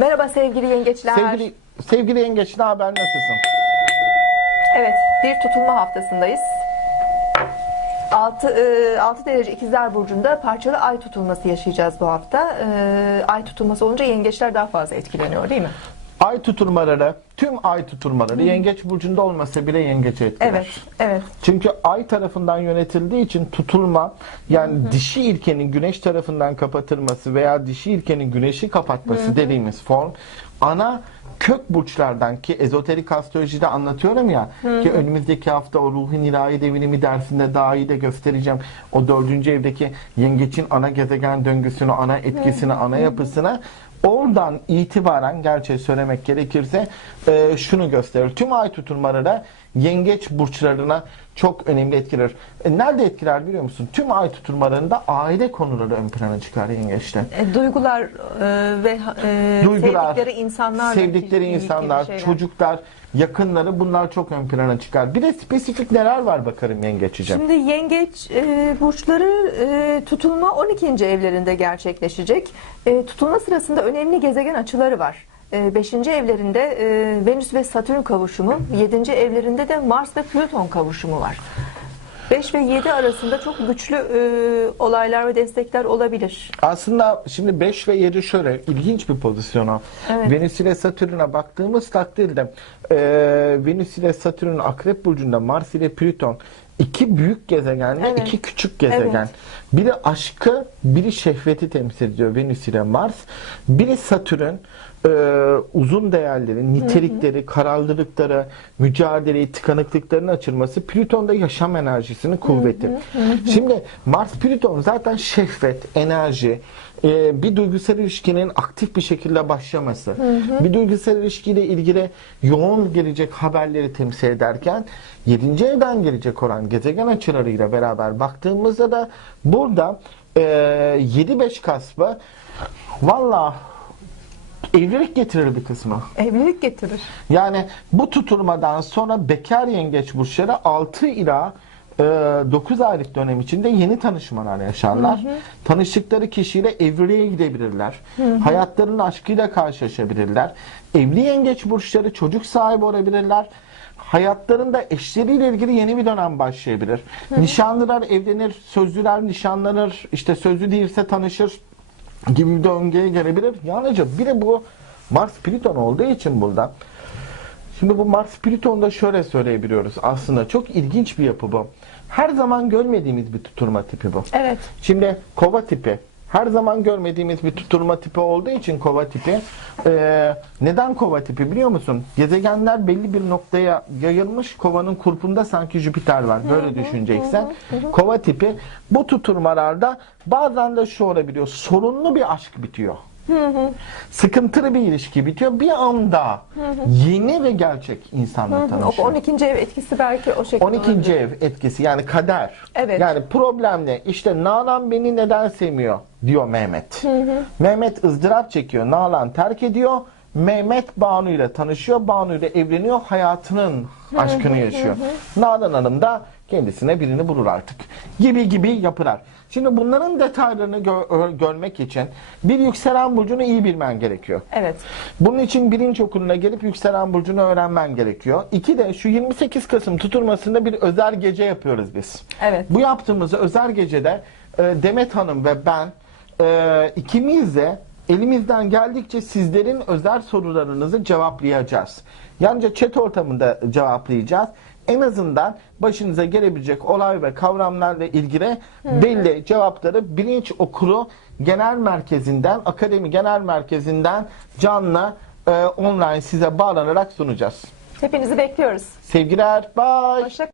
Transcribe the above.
Merhaba sevgili yengeçler. Sevgili, sevgili yengeç ne haber nasılsın? Evet, bir tutulma haftasındayız. 6, 6 derece ikizler burcunda parçalı ay tutulması yaşayacağız bu hafta. E, Ay tutulması olunca yengeçler daha fazla etkileniyor değil mi? Ay tutulmaları, tüm ay tutulmaları yengeç burcunda olmasa bile yengeç etkiler. Evet, evet. Çünkü ay tarafından yönetildiği için tutulma yani dişi ilkenin güneş tarafından kapatılması veya dişi ilkenin güneşi kapatması dediğimiz form ana kök burçlardan ki ezoterik astrolojide anlatıyorum ya ki önümüzdeki hafta o ruhin ilahi devinimi dersinde daha iyi de göstereceğim. O dördüncü evdeki yengeçin ana gezegen döngüsünü, ana etkisini, ana yapısını oradan itibaren gerçeği söylemek gerekirse e, şunu gösterir. Tüm ay tutulmaları yengeç burçlarına çok önemli etkiler. E, nerede etkiler biliyor musun? Tüm ay tutulmalarında aile konuları ön plana çıkar yengeçte. E, duygular e, ve e, Duygular, sevdikleri insanlar, sevdikleri insanlar, çocuklar, yakınları bunlar çok ön plana çıkar. Bir de spesifik neler var bakarım yengeçiciğim. Şimdi yengeç e, burçları e, tutulma 12. evlerinde gerçekleşecek. E, tutulma sırasında önemli gezegen açıları var. 5. evlerinde e, Venüs ve Satürn kavuşumu, 7. evlerinde de Mars ve Plüton kavuşumu var. 5 ve 7 arasında çok güçlü e, olaylar ve destekler olabilir. Aslında şimdi 5 ve 7 şöyle ilginç bir pozisyona. Evet. Venüs ile Satürn'e baktığımız takdirde e, Venüs ile Satürn Akrep Burcu'nda Mars ile Plüton iki büyük gezegen ve Evet. iki küçük gezegen. Evet. Biri aşkı, biri şehveti temsil ediyor Venüs ile Mars. Biri Satürn e, uzun değerleri, nitelikleri, kararlılıkları, mücadeleyi, tıkanıklıkların açılması. Plüton da yaşam enerjisinin kuvveti. Şimdi Mars Plüton zaten şehvet, enerji, e, bir duygusal ilişkinin aktif bir şekilde başlaması, bir duygusal ilişkiyle ilgili yoğun gelecek haberleri temsil ederken 7. evden gelecek olan gezegen açılarıyla beraber baktığımızda da burada e, 7-5 kasbı valla evlilik getirir bir kısmı. Evlilik getirir. Yani bu tutulmadan sonra bekar yengeç burçları 6 ila e, 9 aylık dönem içinde yeni tanışmalar yaşarlar. Tanıştıkları kişiyle evliliğe gidebilirler. Hayatlarının aşkıyla karşılaşabilirler. Evli yengeç burçları çocuk sahibi olabilirler. Hayatlarında eşleriyle ilgili yeni bir dönem başlayabilir. Nişanlılar evlenir, sözlüler nişanlanır, işte sözlü değilse tanışır gibi bir döngüye gelebilir. Yalnızca bir de bu Mars Plüton olduğu için burada Şimdi bu Mars Plüton'da şöyle söyleyebiliyoruz. Aslında çok ilginç bir yapı bu. Her zaman görmediğimiz bir tutulma tipi bu. Evet. Şimdi kova tipi. Her zaman görmediğimiz bir tutulma tipi olduğu için kova tipi. Ee, neden kova tipi biliyor musun? Gezegenler belli bir noktaya yayılmış. Kovanın kurpunda sanki Jüpiter var. Böyle düşüneceksen. Kova tipi bu tutulmalarda bazen de şu olabiliyor. Sorunlu bir aşk bitiyor. Sıkıntılı bir ilişki bitiyor. Bir anda yeni ve gerçek insanla O tanışıyor. 12. ev etkisi belki o şekilde 12. olabilir. ev etkisi yani kader. Evet. Yani problem ne? İşte Nalan beni neden sevmiyor diyor Mehmet. Mehmet ızdırap çekiyor. Nalan terk ediyor. Mehmet Banu ile tanışıyor. Banu ile evleniyor. Hayatının aşkını yaşıyor. Nalan Hanım da kendisine birini bulur artık. Gibi gibi yapılar. Şimdi bunların detaylarını gö- görmek için bir yükselen burcunu iyi bilmen gerekiyor. Evet. Bunun için birinci okuluna gelip yükselen burcunu öğrenmen gerekiyor. İki de şu 28 Kasım tutulmasında bir özel gece yapıyoruz biz. Evet. Bu yaptığımız özel gecede e, Demet Hanım ve ben e, ikimiz de elimizden geldikçe sizlerin özel sorularınızı cevaplayacağız. Yalnızca chat ortamında cevaplayacağız. En azından başınıza gelebilecek olay ve kavramlarla ilgili belli cevapları bilinç okulu genel merkezinden, akademi genel merkezinden canlı e, online size bağlanarak sunacağız. Hepinizi bekliyoruz. Sevgiler, bye. Hoşça